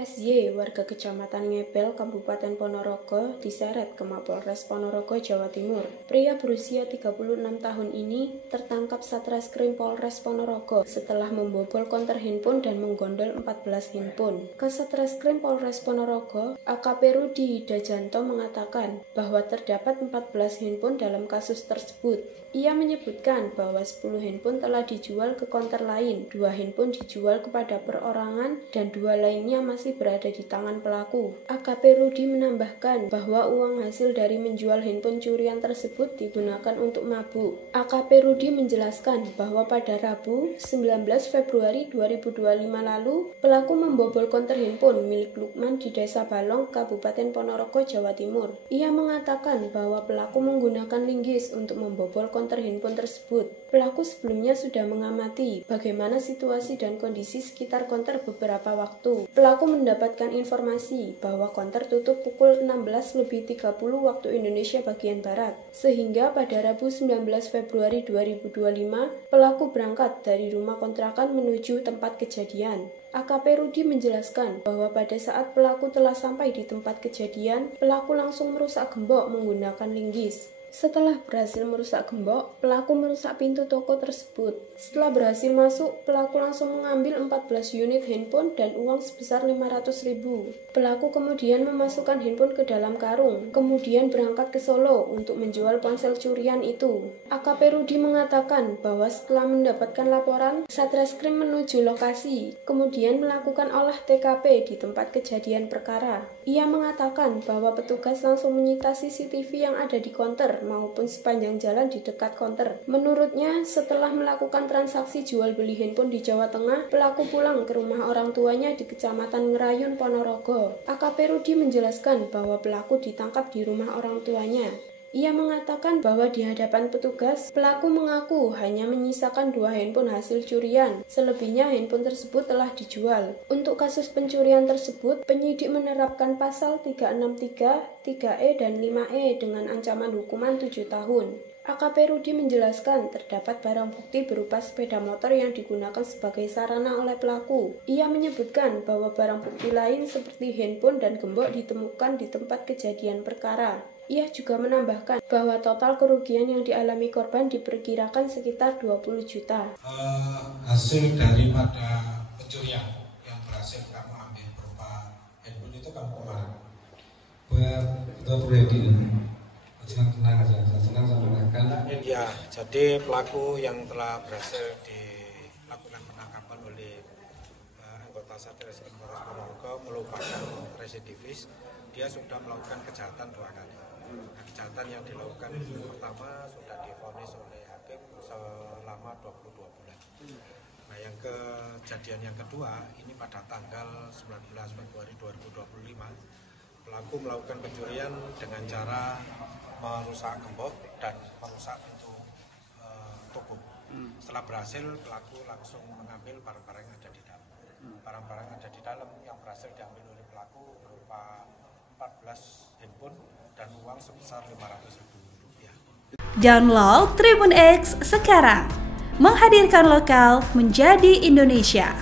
SY, warga Kecamatan Ngebel, Kabupaten Ponorogo, diseret ke Mapolres Ponorogo, Jawa Timur. Pria berusia 36 tahun ini tertangkap Satreskrim Polres Ponorogo setelah membobol konter handphone dan menggondol 14 handphone. Kasatreskrim Polres Ponorogo, AKP Rudi Dajanto mengatakan bahwa terdapat 14 handphone dalam kasus tersebut. Ia menyebutkan bahwa 10 handphone telah dijual ke konter lain, 2 handphone dijual kepada perorangan, dan 2 lainnya masih berada di tangan pelaku. AKP Rudi menambahkan bahwa uang hasil dari menjual handphone curian tersebut digunakan untuk mabuk. AKP Rudi menjelaskan bahwa pada Rabu 19 Februari 2025 lalu, pelaku membobol konter handphone milik Lukman di Desa Balong, Kabupaten Ponorogo, Jawa Timur. Ia mengatakan bahwa pelaku menggunakan linggis untuk membobol konter handphone tersebut. Pelaku sebelumnya sudah mengamati bagaimana situasi dan kondisi sekitar konter beberapa waktu. Pelaku mendapatkan informasi bahwa konter tutup pukul 16.30 waktu Indonesia bagian Barat. Sehingga pada Rabu 19 Februari 2025, pelaku berangkat dari rumah kontrakan menuju tempat kejadian. AKP Rudi menjelaskan bahwa pada saat pelaku telah sampai di tempat kejadian, pelaku langsung merusak gembok menggunakan linggis. Setelah berhasil merusak gembok, pelaku merusak pintu toko tersebut. Setelah berhasil masuk, pelaku langsung mengambil 14 unit handphone dan uang sebesar 500.000. Pelaku kemudian memasukkan handphone ke dalam karung, kemudian berangkat ke Solo untuk menjual ponsel curian itu. AKP Rudi mengatakan bahwa setelah mendapatkan laporan, Satreskrim menuju lokasi, kemudian melakukan olah TKP di tempat kejadian perkara. Ia mengatakan bahwa petugas langsung menyita CCTV yang ada di konter maupun sepanjang jalan di dekat konter. Menurutnya, setelah melakukan transaksi jual beli handphone di Jawa Tengah, pelaku pulang ke rumah orang tuanya di Kecamatan Ngerayun, Ponorogo. AKP Rudi menjelaskan bahwa pelaku ditangkap di rumah orang tuanya. Ia mengatakan bahwa di hadapan petugas, pelaku mengaku hanya menyisakan 2 handphone hasil curian. Selebihnya handphone tersebut telah dijual. Untuk kasus pencurian tersebut, penyidik menerapkan pasal 363, 3E, dan 5E dengan ancaman hukuman 7 tahun. AKP Rudi menjelaskan terdapat barang bukti berupa sepeda motor yang digunakan sebagai sarana oleh pelaku. Ia menyebutkan bahwa barang bukti lain seperti handphone dan gembok ditemukan di tempat kejadian perkara. Ia juga menambahkan bahwa total kerugian yang dialami korban diperkirakan sekitar 20 juta. Hasil daripada pencurian yang berhasil kamu ambil berupa handphone itu kamu kemarin. Betul tenang aja, tenang sampaikan. Ya, jadi pelaku yang telah berhasil dilakukan penangkapan oleh anggota Satreskrim Polres Ponorogo merupakan residivis. Dia sudah melakukan kejahatan 2 kali. Nah, kejahatan yang dilakukan pertama sudah divonis oleh hakim selama 22 bulan. Nah, yang kejadian yang kedua ini pada tanggal 19 Februari 2025, pelaku melakukan pencurian dengan cara merusak gembok dan merusak pintu toko. Setelah berhasil, pelaku langsung mengambil barang-barang yang ada di dalam. Barang-barang yang ada di dalam yang berhasil diambil oleh pelaku berupa 14 handphone dan uang sebesar 500.000 rupiah. Download Tribun X sekarang, menghadirkan lokal menjadi Indonesia.